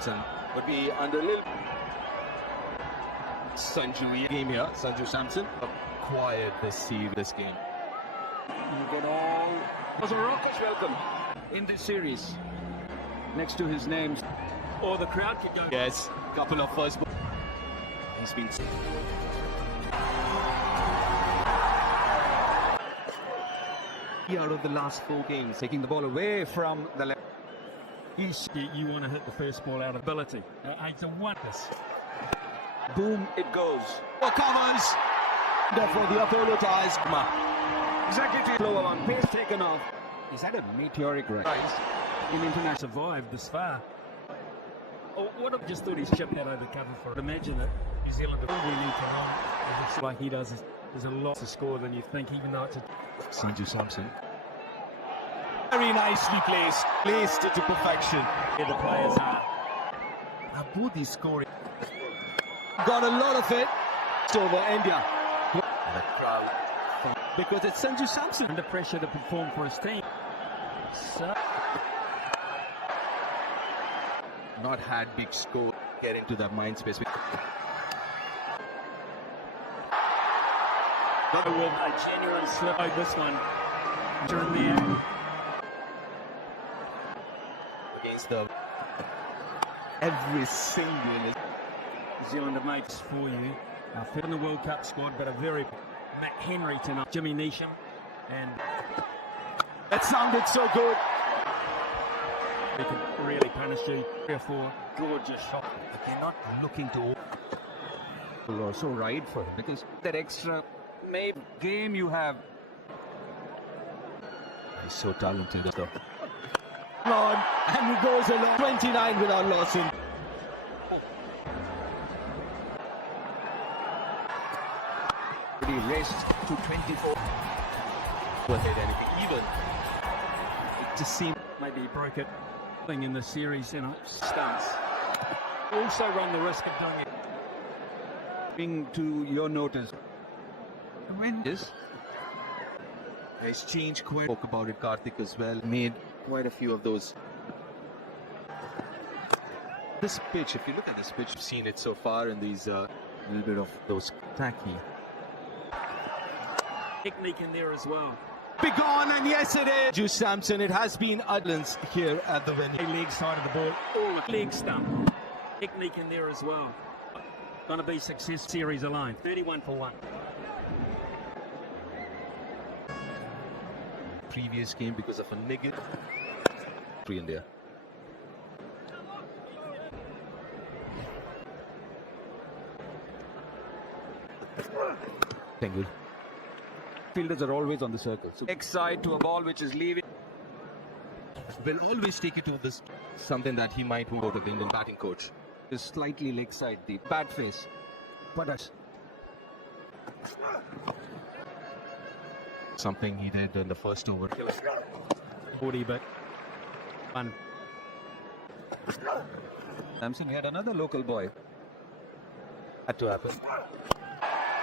Samson would be under a little Sanju game here. Sanju Samson acquired this game. You get all was a rocket's welcome in this series. Next to his names, or the crowd could go. Yes, couple of first. He's been. Out of the last 4 games, Taking the ball away from the left. You want to hit the first ball out of ability. It's a wonders. Boom, it goes. covers. Therefore, the Apollo ties. Exactly too lower one. Pace taken off. Is that a meteoric rise in international? Survived this far. Oh, what I just thought he's chipped that over cover for it. Imagine it. New Zealand are really need to run. It's like he does. There's a lot to score than you think, even though it's a. Sanju Samson. Very nicely placed it to perfection. Where the players are. Now both these scoring. Got a lot of it. It's over India. The crowd. Because it's Sanju Samson. Under pressure to perform for his team. So. Not had big score. Get into that mind space. A genuine slip out this one. During the end. Against the every single New Zealand have made this for you. Fit in the World Cup squad, but a very Matt Henry tonight, Jimmy Neesham, and that sounded so good. They can really punish you. 3 or 4 gorgeous shots. But they're not looking to. Will also ride for him because that extra maybe game you have. He's so talented, though. On, and he goes along 29 without losing. He raced to 24. With it anything even. It just seemed maybe he broke it. Thing in the series, stance. Also run the risk of doing it. Bring to your notice. When this has changed quite. Spoke about it, Karthik as well. Made quite a few of those. This pitch, if you look at this pitch, you've seen it so far in these little bit of those tacky. Technique in there as well. Be gone, and yes it is. Sanju Samson, it has been Adlands here at the venue. Leg side of the ball, all leg stump. Technique in there as well. Gonna be success series alone. 31 for 1. Previous game because of a negative 3 in there. Tangled. Fielders are always on the circle. So X side to a ball which is leaving. Will always take it to this something that he might go to the Indian batting coach. Is slightly leg side, the bad face. But that's something he did in the first over. 40, but 1. Samson had another local boy. Had to happen.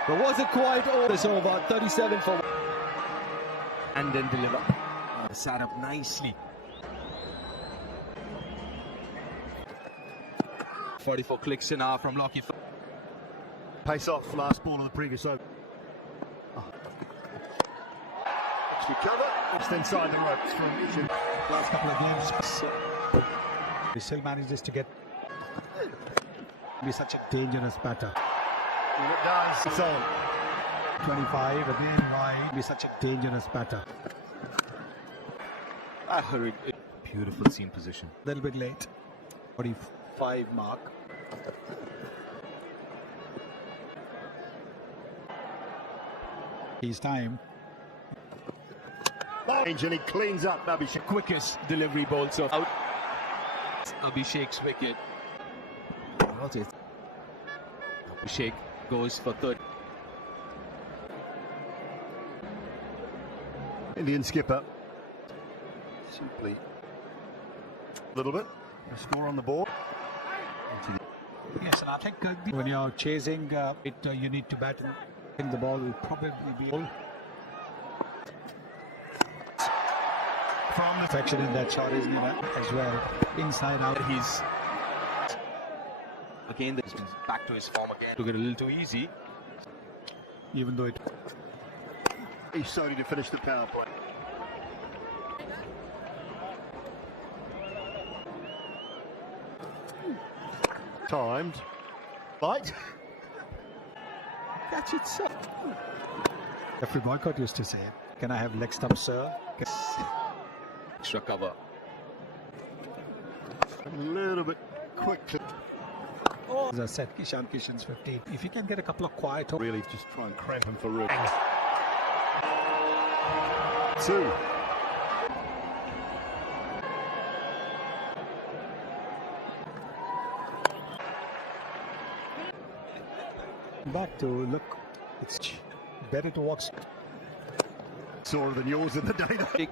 But was it quite over? This over 37 for 1. And then deliver. Sat up nicely. 44 clicks in hour from Lockie. Pace off last ball of the previous over. Actually cover. Just inside the ropes from Ishan. Last couple of games. He still manages to get. Be such a dangerous batter. And it does. It's on. 25 again wide. Be such a dangerous batter. I heard it. Beautiful seam position. A little bit late. 45 mark. His time. And he cleans up Abhishek. Quickest delivery ball so out. Abhishek's wicket. Abhishek goes for third. Indian skipper. Simply. A little bit. A score on the board. Yes, and I think when you're chasing you need to bat and the ball will probably be all. From the section in that shot is as well. Inside out. He's Again, he's back to his form again. Took it a little too easy. Even though he's starting to finish the power play. Timed. Right. Catch it, sir. Jeffrey Boycott used to say, "Can I have leg stump, sir?" Extra cover. A little bit quick. As I said, Kishan's 15. If he can get a couple of quiet, really just try and cramp him for room. 2. Back to look, it's better to walk sore than yours in the day.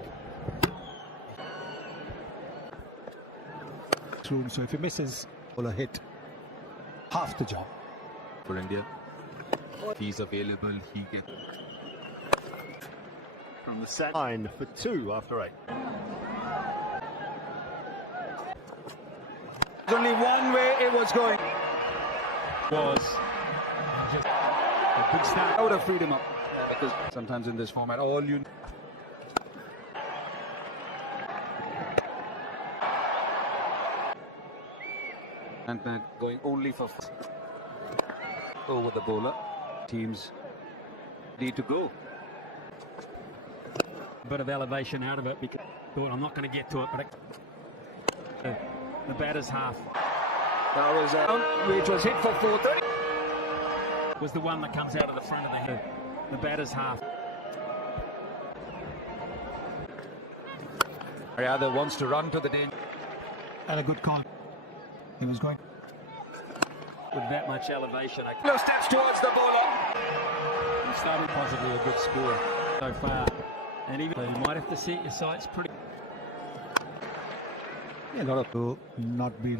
So if he misses or a hit, half the job For India. If he's available, he gets. From the set line for 2 after 8. There's only one way it was going. Was just a big start. I would have freed him up. Because sometimes in this format, all you. And then going only for over the bowler. Teams need to go. A bit of elevation out of it because thought I'm not going to get to it, but the batter's half. That was which was hit for 430. Was the one that comes out of the front of the head. The batter's half. Rather wants to run to the danger. And a good call. He was going With that much elevation. No steps towards the bowler. He started possibly a good score so far. And even you might have to set your sights pretty. a lot of to not be,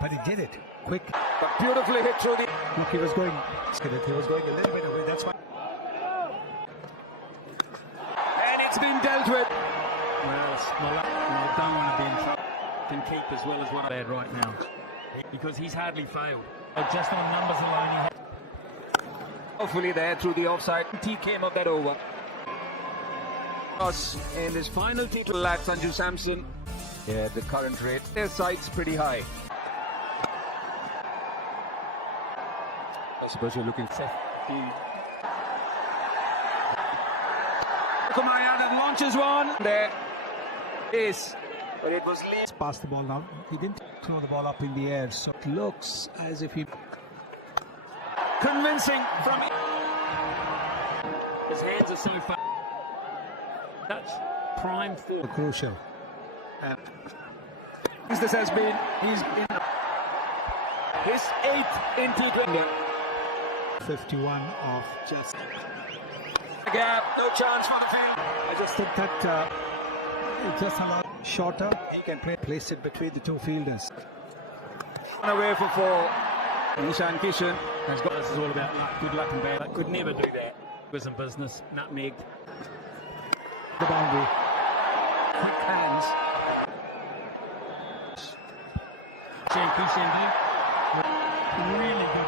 but he did it quick. But beautifully hit through the. Look, he was going a little bit away. That's why. And it's been dealt with. Well, I don't want to be in trouble. Can keep as well as what I had right now. Because he's hardly failed. But just on numbers alone, he had. Hopefully there through the offside. He came up that over. And his final title at Sanju Samson. Yeah, the current rate. Their side's pretty high. I suppose you're looking for. Kumarian launches one. There is. But it was Lee. Past the ball now. He didn't throw the ball up in the air, so it looks as if he. Convincing from his hands are so far. Touch prime for Crucial. this has been. He's in his 8th in T20. 51 of just. Gap, no chance for the field. I just think that it just allowed shorter. He can place it between the two fielders. Away for 4. Ishan Kishan has got. This is all about luck, good luck and bad luck. Could never do that. Was in business. Nutmeg. The boundary. Quick hands. Kishan really good.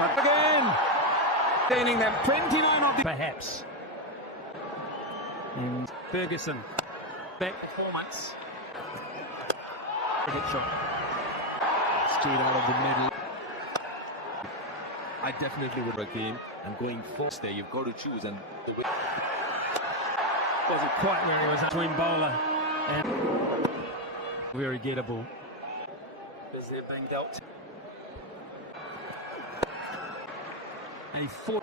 But again, gaining them 29 of the. Perhaps. In Ferguson, back performance. A hit shot. Straight out of the middle. I definitely would have a game. And going first there, you've got to choose. And Wasn't quite where he was at between bowler and very gettable. As they're being dealt. A 4.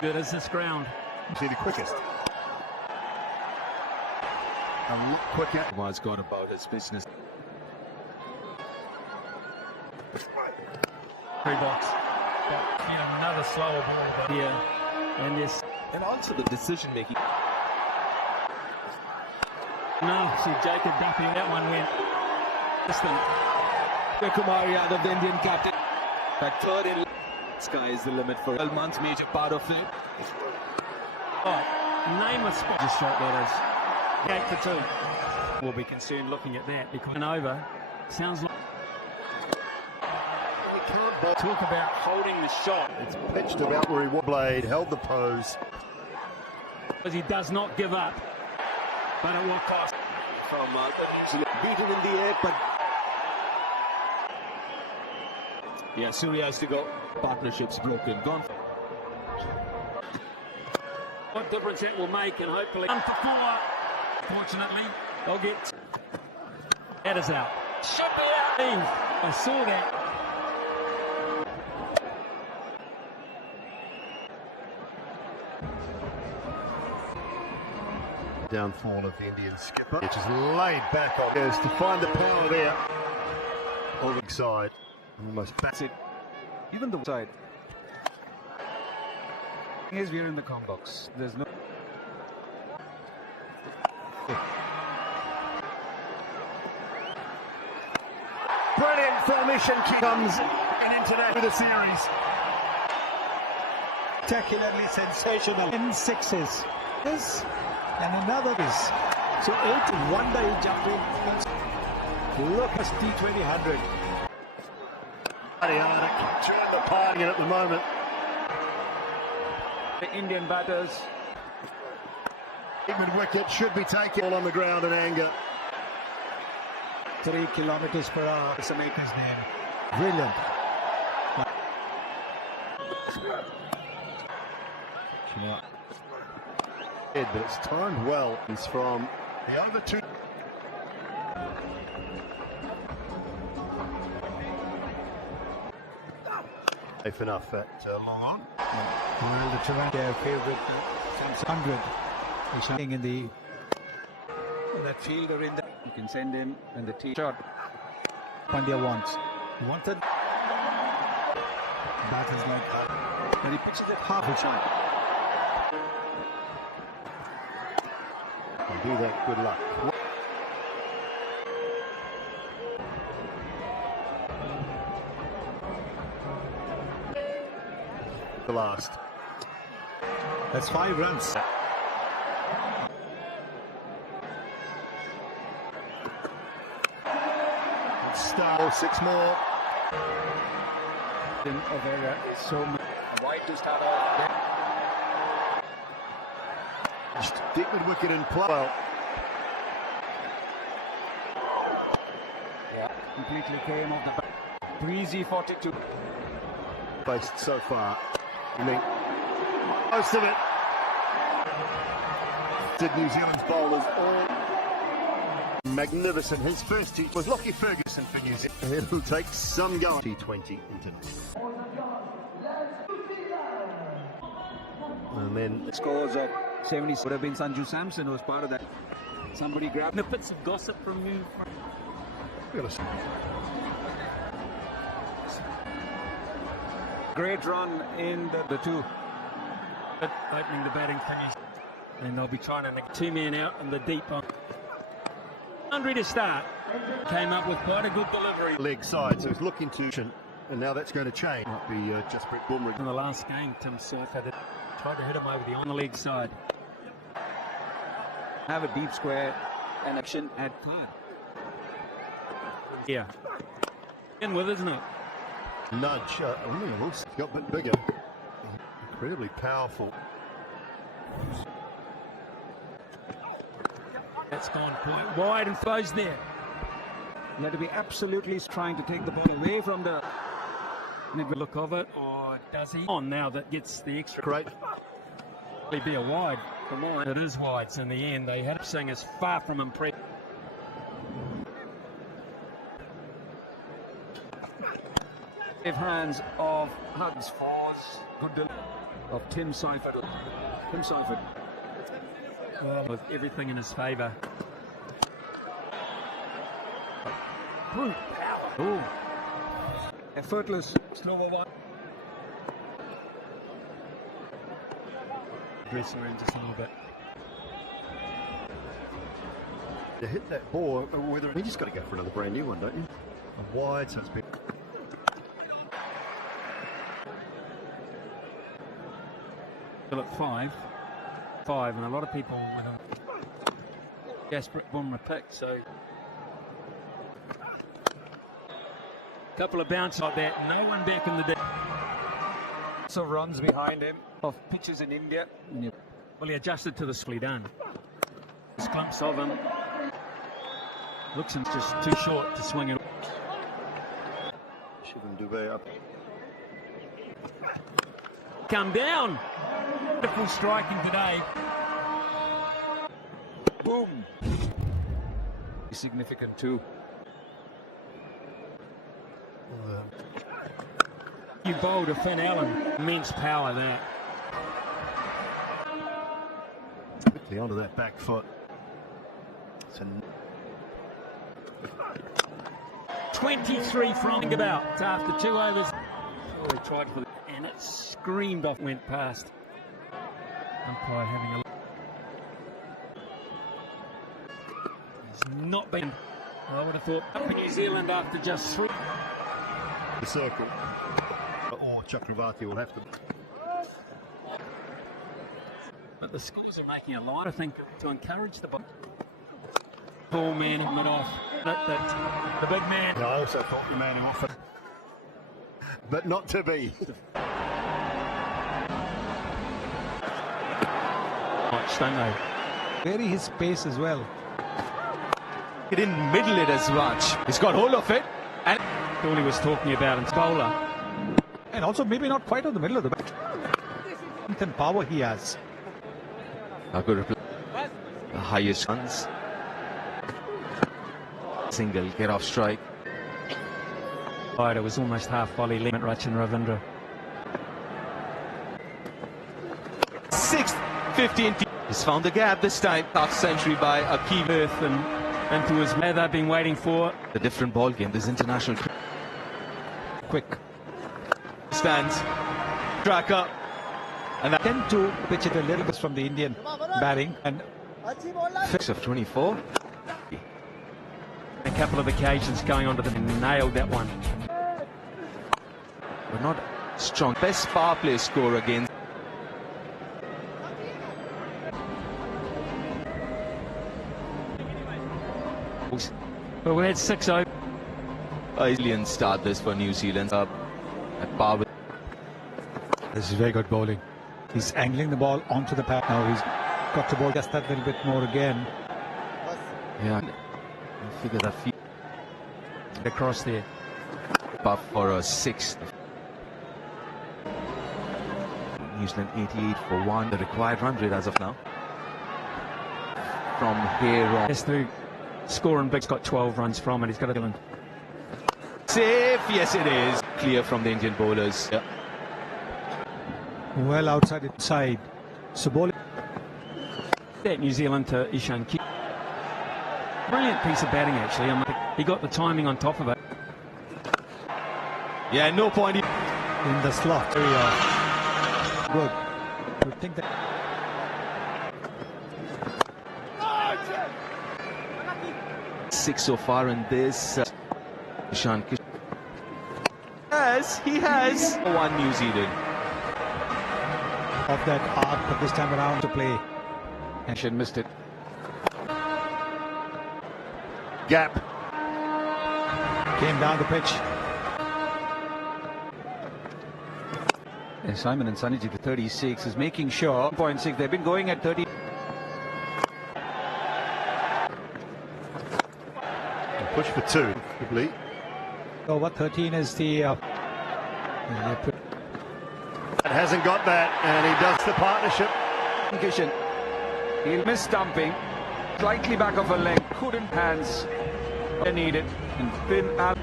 Good as this ground. See the quickest. A lot quicker. One's got about his business. 3 box. But, another slower ball. But yeah. And yes. And also the decision making. No, see Jacob Duffy. That one went distant. Kumarian, the Indian captain. Back third in. Sky is the limit for 12 months, major part of it. Oh, name a spot. Just shot that is. 8 for 2. We'll be concerned looking at that because over sounds like. Talk about holding the shot. It's pitched about where he was. Blade held the pose. Because he does not give up. But it will cost. From beaten in the air, but yeah, Surya has to go. Partnership's broken. Gone. What difference that will make, and hopefully 1 for 4. Fortunately, they'll get. That is out. Should be out. I saw that. Downfall of the Indian skipper, which is laid back on goes to find the power there. Over the side, almost bats it. Even the side. Is we're in the com box. There's no. Brilliant from Ishan comes and into that with the series. Spectacularly sensational. 10 sixes. This and another is. So 8 wonder he jumped in. Look at T20 100. Turn the party at the moment. The Indian batters. Even wicket should be taken on the ground in anger. 3 kilometers per hour. It's a maker's name. Brilliant. But it's timed well. It's from the over 2. Safe enough at long on. Well, the Toronto favorite 100 is shining in the that fielder in the. You can send him and the tee shot. Pandya wants. He wanted. That is not that. And he pitches it half a shot. And do that. Good luck. The last. That's 5 runs. Star 6 more. So wide to start off. Deep mid wicket in play. Well, Yeah, completely came off the back. Breezy 42. faced so far. I mean, most of it. Did New Zealand's bowlers all magnificent. His first tee was Lockie Ferguson for New Zealand. It'll take some going. T20 international. And then Scores of 70 would have been Sanju Samson who was part of that. Somebody grabbed Snippets of gossip from you. we've got a great run in the 2. Opening the batting finish. And they'll be trying to make 2 men out in the deep on. 100 to start. Came up with quite a good delivery. leg side, so it's looking to, and now that's going to change. Might be just Brett Boomerang. In the last game, Tim Seifert tried to hit him over the on the leg side. Have a deep square and action at third. Yeah. In with, isn't it? Nudge. It's got a bit bigger. Incredibly powerful. That's gone quite wide and throws there. You have to be absolutely trying to take the ball away from the Look of it, or does he? On now that gets the extra. Great. It'll be a wide. Come on. It is wide. So in the end, they had Singh is far from impressed. hands of Hugs fours. Good delivery of Tim Seifert. Tim Seifert. With everything in his favour. Oh, effortless. Slower one. Dressing room just a little bit. To hit that ball, whether you just got to go for another brand new one, don't you? A wide, so it's been. Still at 5. 5, and a lot of people with a desperate Boomer pick, so a couple of bounces like that, no one back in the day. So runs behind him of pitches in India. Well, he adjusted to the split done. There's clumps of him. Looks just too short to swing it. Shivam Dubey up. Come down. Beautiful striking today. Boom. Significant too. You bowled to Finn Allen. Immense power there. Quickly onto that back foot. It's a 23 from about after 2 overs. Oh, he tried for and it screamed off, went past. Umpire having a look. He's not been. I would have thought up in New Zealand after just 3. the circle. Or Chakravarti will have to. But the schools are making a lot, I think, to encourage the ball man in mid-off. The big man. Yeah, I also thought the man who offered. But not to be. Much, don't they? Vary his pace as well. He didn't middle it as much. He's got hold of it. And All he was talking about in bowler. And also maybe not quite on the middle of the bat. Strength and power he has. a good reply. The highest runs. Single, get off strike. Right, it was almost half volley limit, Rachin Ravindra. Sixth, 15. He's found the gap this time. Half century by Akeem. Earth and to his man they've been waiting for. A different ball game. This international Quick. stands. Track up. And I tend to pitch it a little bit from the Indian batting. And 6 of 24. A couple of occasions going on to them and nailed that one. But not strong. Best power play score against. Well, we had 6 over. Brilliant start this for New Zealand. Up at par with. this is very good bowling. He's angling the ball onto the pad. Now he's got to bowl just that little bit more again. Yeah. I figure that feet Across there. buff for a sixth. New Zealand 88 for 1. The required run rate as of now. From here on. Yes, through scoring big's got 12 runs from it. He's got a Safe, yes it is. Clear from the Indian bowlers. Yeah. Well outside inside. So bowling. that New Zealand to Ishan. Brilliant piece of batting, actually. He got the timing on top of it. Yeah, no point. In the slot. Very good. You think that. Six so far in this. Ishan. Yes, he has. 1 New Zealand. Of that arc, but this time around to play. Ishan missed it. Gap. Came down the pitch. And Simon and Saniji, the 36, is making sure. 0.6, they've been going at 30. Push for 2. Probably. So what 13 is the. Hasn't got that, and he does the partnership. Kishan. He'll miss stumping. Slightly back of a leg. Couldn't hands. They needed. And Finn Allen.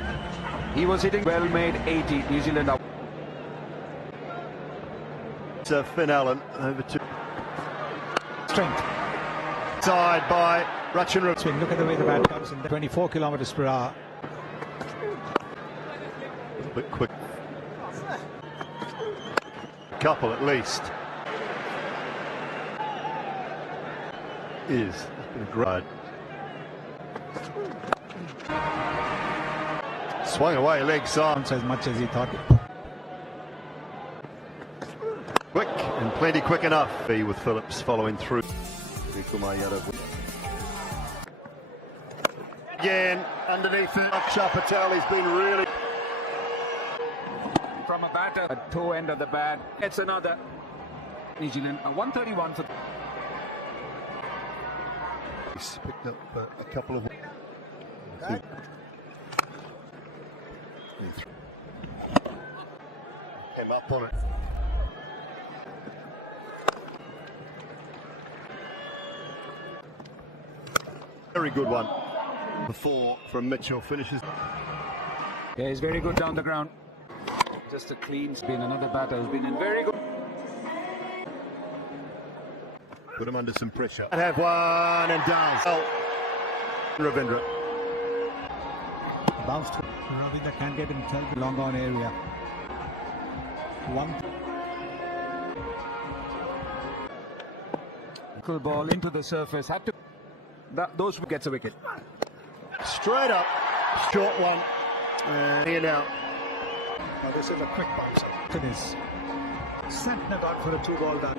He was hitting well made 80. New Zealand out. So Finn Allen over to Strength. side by Rachin. Swing. Look at the way the bat comes in. 24 kilometers per hour. A bit quick. Couple at least. It's been a great. Swung away leg side. As much as he thought. Quick and plenty quick enough. Be with Phillips following through. Again, underneath it. Akshar Patel has been really... From a batter, a toe end of the bat. It's another. New Zealand, a 131 for... He's picked up a couple of... Came up on it. Very good one. Before from Mitchell finishes. Yeah, he's very good down the ground. Just a clean spin. Another batter has been in very good. Put him under some pressure. And have one and does. Oh. Ravindra. Bounced. Ravindra can't get himself in long on area. One. Cool ball into the surface. Had to. Those gets a wicket. Straight up. Short one. Here now. Now this is a quick bounce. It is. Sentner got for a 2-ball down.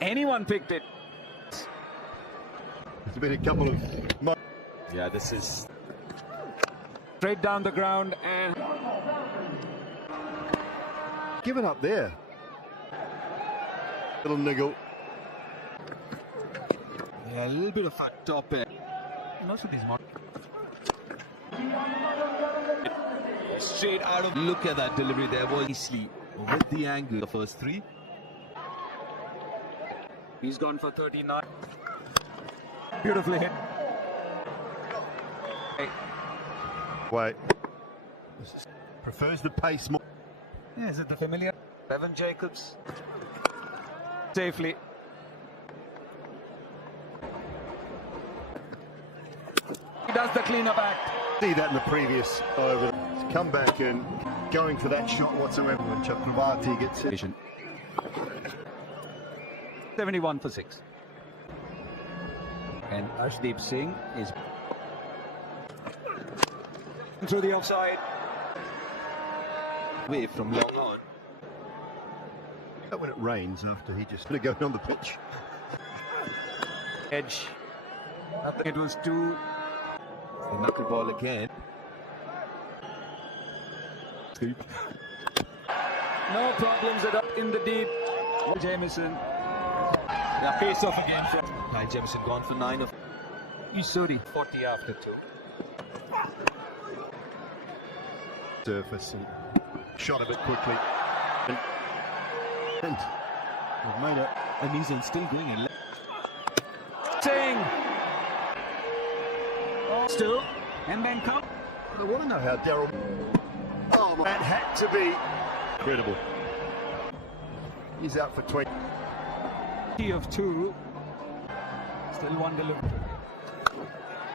Anyone picked it. There's been a couple of... Yeah, this is... Straight down the ground and... Given up there. Little niggle. Yeah, a little bit of a top end. Most of these Straight out of... Look at that delivery there. Was easily with the angle. The first three. He's gone for 39. Beautifully hit. Hey. Wait. Prefers the pace more. Yeah, is it the familiar? Evan Jacobs. Safely. He does the cleanup act. See that in the previous over. He's come back and going for that shot whatsoever when Chakravarti gets it. 71 for 6. And Arshdeep Singh is through the offside. Away from long on. When it rains after he just going on the pitch. Edge. It was 2. The knuckleball again. No problems at all in the deep. Jamieson. Yeah, pace off again. Kyle Jamieson gone for 9 of... Isuri. 40 after 2. Surface and shot of it quickly. And we've made it. And he's still going in left. Singh. Still. And then come. I want to know how Daryl... Oh, that had to be incredible. He's out for 20. Of 2. Still one delivery.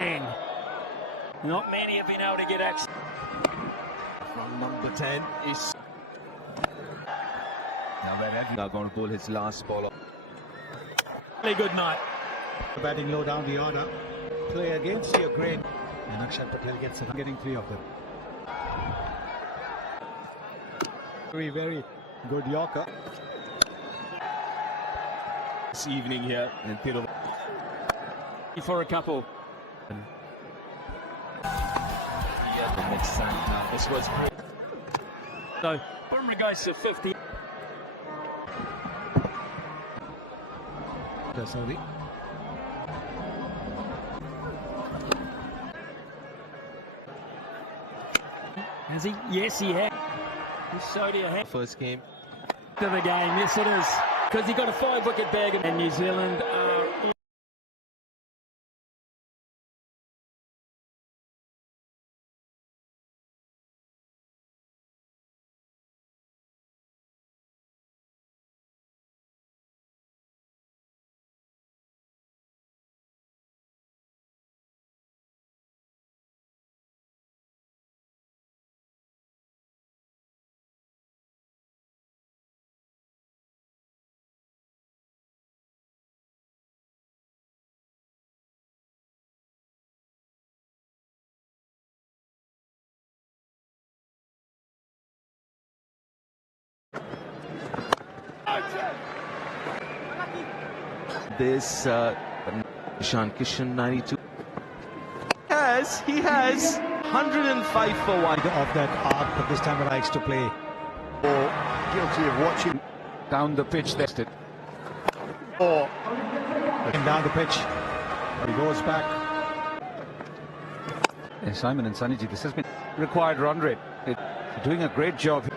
And not many have been able to get action. From number 10 is... Now going to bowl his last ball off. Really good night. Batting low down the order. Play against your great. And Akshar Patel gets it. Getting 3 of them. Very, very good Yorker. This evening here in Thiru. For a couple. Yeah, the next time now. This was great. So, Burma goes to 50. Sorry. Has he? Yes, he has. He showed you ahead First game. to the game. Yes, it is. Because he got a 5-wicket bag and New Zealand This Ishan Kishan 92. He has 105 for one. Of that arc, but this time he likes to play. Or guilty of watching. Down the pitch, that's it. Or Him down the pitch. He goes back. Simon and Saniji, this has been required run rate. Doing a great job.